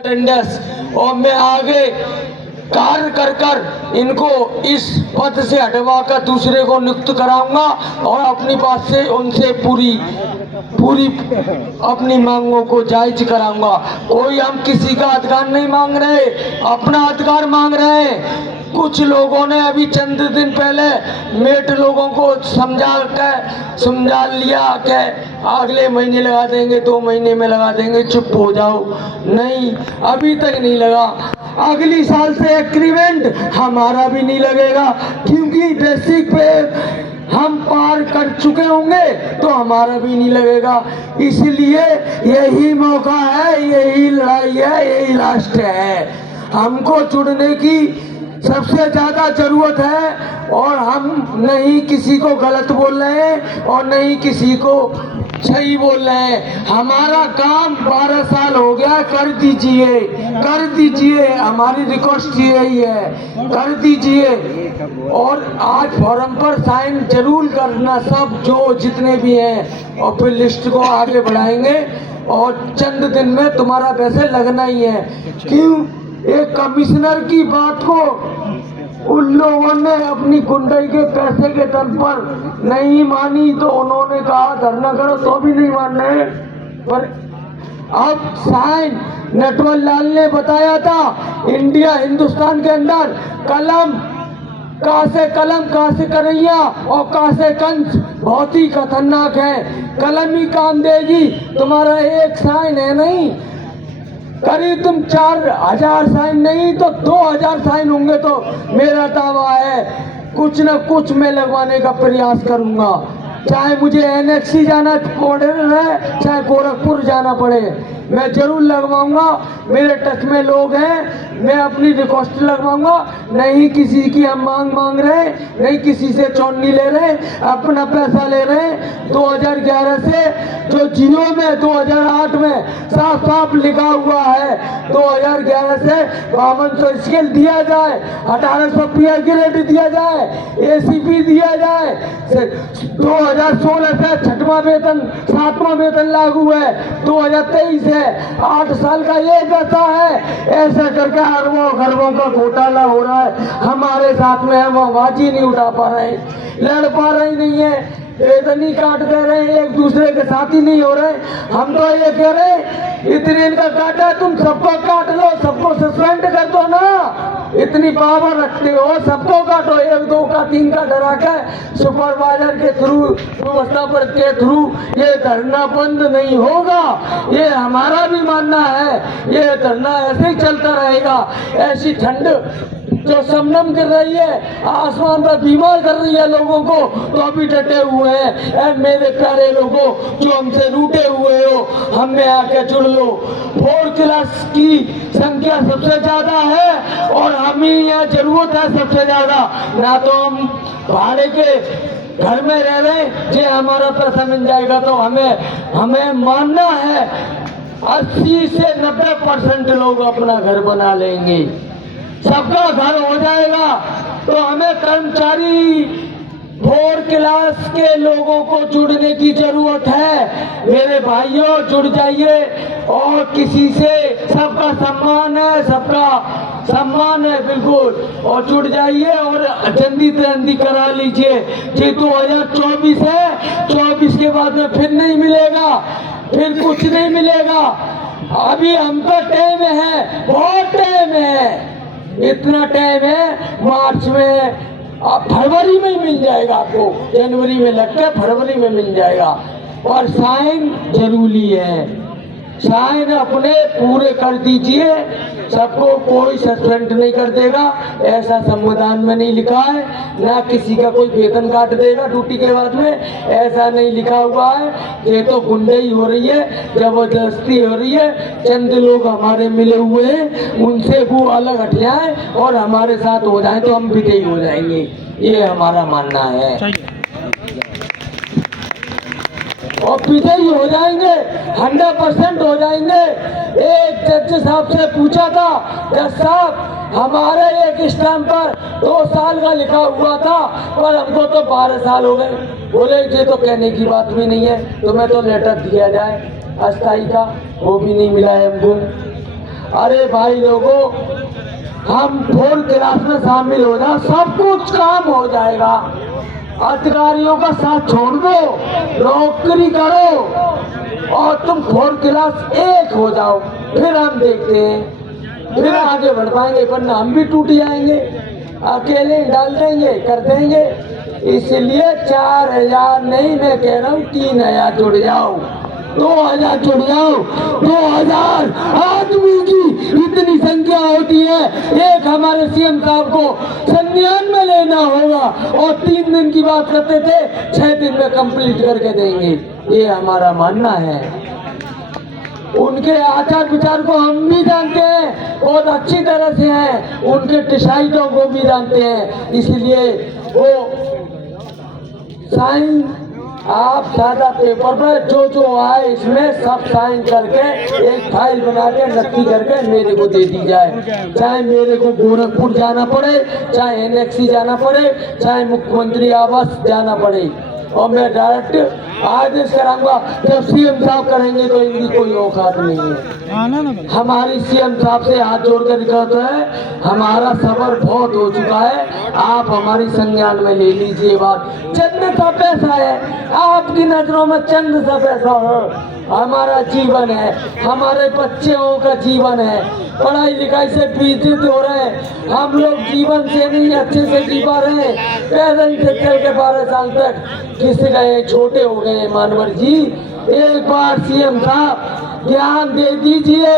Attendance और मैं आगे कार्य कर कर इनको इस पद से हटवाकर दूसरे को नियुक्त कराऊंगा और अपनी बात से उनसे पूरी अपनी मांगों को जायज कराऊंगा। कोई हम किसी का अधिकार नहीं मांग रहे, अपना अधिकार मांग रहे हैं। कुछ लोगों ने अभी चंद दिन पहले मेट लोगों को समझा लिया कि अगले महीने लगा देंगे, 2 महीने में लगा देंगे, चुप हो जाओ। नहीं, अभी तक नहीं लगा। अगली साल से एग्रीमेंट हमारा भी नहीं लगेगा, क्योंकि बेसिक पे हम पार कर चुके होंगे तो हमारा भी नहीं लगेगा। इसलिए यही मौका है, यही लड़ाई है, यही लास्ट है। हमको जुड़ने की सबसे ज्यादा जरूरत है और हम नहीं किसी को गलत बोल रहे हैं और नहीं किसी को सही बोल रहे हैं। हमारा काम 12 साल हो गया, कर दीजिए। हमारी रिक्वेस्ट यही है, कर दीजिए। और आज फॉर्म पर साइन जरूर करना, सब जो जितने भी हैं, और फिर लिस्ट को आगे बढ़ाएंगे और चंद दिन में तुम्हारा पैसे लगना ही है। क्यों? एक कमिश्नर की बात को उन लोगों ने अपनी गुंडाई के पैसे के दम पर नहीं मानी तो उन्होंने कहा धरना करो, तो भी नहीं मान रहे। पर अब साइन नटवर लाल ने बताया था, हिंदुस्तान के अंदर कलम कहाँ से करैया और कहाँ से कंस बहुत ही खतरनाक है। कलम ही काम देगी, तुम्हारा एक साइन है नहीं, करीब तुम 4000 साइन नहीं तो 2000 साइन होंगे तो मेरा दावा है कुछ न कुछ मैं लगवाने का प्रयास करूंगा। चाहे मुझे एनएक्सी जाना पड़े, चाहे गोरखपुर जाना पड़े, मैं जरूर लगवाऊंगा। मेरे टच में लोग हैं, मैं अपनी रिक्वेस्ट लगवाऊंगा। नहीं किसी की हम मांग रहे, नहीं किसी से चौनी ले रहे, अपना पैसा ले रहे। 2011 से जो जियो में 2008 में साफ साफ लिखा हुआ है, 2011 से 5200 स्केल दिया जाए, 1800 पीआर ग्रेड दिया जाए, एसीपी दिया जाए। 2016 से 6वां वेतन 7वां वेतन लागू है, 2023 है, 8 साल का ये दशा है। ऐसा करके अरबों का घोटाला हो रहा है हमारे साथ में। हम आवाज ही नहीं उठा पा रहे, लड़ पा रहे नहीं है, वेतन ही काट दे रहे हैं, एक दूसरे के साथ ही नहीं हो रहे। हम तो ये कह रहे हैं, इतने इनका काटा, तुम सबको काट लो, सबको सस्पेंड कर दो ना। इतनी पावर रखते हो, सबको काटो, 1, 2 का 3 का डरा के सुपरवाइजर के थ्रू, व्यवस्थापक के थ्रू ये धरना बंद नहीं होगा। ये हमारा भी मानना है, ये धरना ऐसे ही चलता रहेगा। ऐसी ठंड जो समनम कर रही है, आसमान पर बीमार कर रही है लोगों को, तो अभी डटे हुए हैं। मेरे प्यारे लोगों, जो हमसे रूठे हुए हो, हमें आके जुड़ लो। 4 क्लास की संख्या सबसे ज्यादा है और हमें यहाँ जरूरत है सबसे ज्यादा। ना तो हम भाड़े के घर में रह रहे, जे हमारा पैसा मिल जाएगा तो हमें मानना है 80 से 90% लोग अपना घर बना लेंगे, सबका घर हो जाएगा। तो हमें कर्मचारी 4 क्लास के लोगों को जुड़ने की जरूरत है। मेरे भाइयों, जुड़ जाइए और किसी से सबका सम्मान है बिल्कुल, और जुड़ जाइए और जल्दी करा लीजिए। ये 2024 है, 24 के बाद में फिर नहीं मिलेगा, फिर कुछ नहीं मिलेगा। अभी हम पर टाइम है, बहुत टाइम है, इतना टाइम है। मार्च में, फरवरी में मिल जाएगा आपको, जनवरी में लगकर फरवरी में मिल जाएगा। और साइन जरूरी है, साइन अपने पूरे कर दीजिए, सबको कोई सस्पेंड नहीं कर देगा, ऐसा संविधान में नहीं लिखा है। ना किसी का कोई वेतन काट देगा ड्यूटी के बाद में, ऐसा नहीं लिखा हुआ है। ये तो गुंडाई हो रही है, जबरदस्ती हो रही है। चंद लोग हमारे मिले हुए हैं, उनसे वो अलग हट जाए और हमारे साथ हो जाए तो हम विजयी हो जाएंगे, ये हमारा मानना है। और विजयी हो जाएंगे, 100% हो जाएंगे। एक जज साहब से पूछा था, जज साहब हमारे एक स्टैम्प पर 2 साल का लिखा हुआ था, पर हमको तो 12 साल हो गए। बोले ये तो कहने की बात भी नहीं है, तुम्हें तो लेटर दिया जाए अस्थाई का, वो भी नहीं मिला है हमको। अरे भाई लोगों, हम 4 क्लास में शामिल हो जाओ, सब कुछ काम हो जाएगा। अधिकारियों का साथ छोड़ दो, नौकरी करो और तुम 4 क्लास एक हो जाओ, फिर हम देखते हैं, फिर आगे बढ़ पाएंगे। वरना हम भी टूट जाएंगे, अकेले डाल देंगे, कर देंगे। इसलिए 4000 नहीं, मैं कह रहा हूँ 3000 जुड़ जाओ, 2000 जुड़ जाओ। 2000 आदमी की इतनी संख्या होती है, एक हमारे सीएम साहब को संज्ञान में लेना होगा और 3 दिन की बात करते थे, 6 दिन में कंप्लीट करके देंगे, ये हमारा मानना है। उनके आचार विचार को हम भी जानते हैं, बहुत अच्छी तरह से हैं, उनके डिसाइडों को भी जानते हैं। इसलिए वो साइन आप सादा पेपर पर जो आए इसमें सब साइन करके एक फाइल बना के नक्की करके मेरे को दे दी जाए। चाहे मेरे को गोरखपुर जाना पड़े, चाहे एनेक्सी जाना पड़े, चाहे मुख्यमंत्री आवास जाना पड़े, और मैं डायरेक्ट आदेश कराऊंगा। जब सीएम साहब करेंगे तो इनकी कोई औकात नहीं है। हमारी सीएम साहब से हाथ जोड़ कर कहते हैं, हमारा सफर बहुत हो चुका है, आप हमारी संज्ञान में ले लीजिए। बात चंद सा पैसा है, आपकी नजरों में चंद सा पैसा है, हमारा जीवन है, हमारे बच्चों का जीवन है, पढ़ाई लिखाई से विचलित हो रहे हैं, हम लोग जीवन से नहीं अच्छे से जी पा रहे हैं। पैदल से चल के 12 साल तक घिस गए, छोटे हो गए। मानवर जी, एक बार सीएम साहब ध्यान दे दीजिए,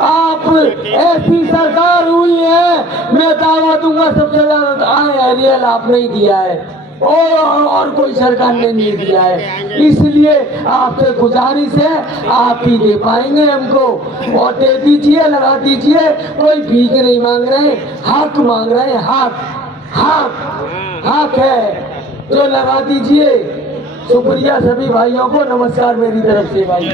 आप ऐसी सरकार हुई है, मैं दावा दूंगा सबसे ज्यादा एरियल आपने ही दिया है, और कोई सरकार ने नहीं दिया है। इसलिए आपसे गुजारिश है, आप ही दे पाएंगे हमको, और दे दीजिए, लगा दीजिए। कोई भीख नहीं मांग रहे, हक मांग रहे हैं, हक हक हक है जो लगा दीजिए। शुक्रिया सभी भाइयों को, नमस्कार मेरी तरफ से भाई।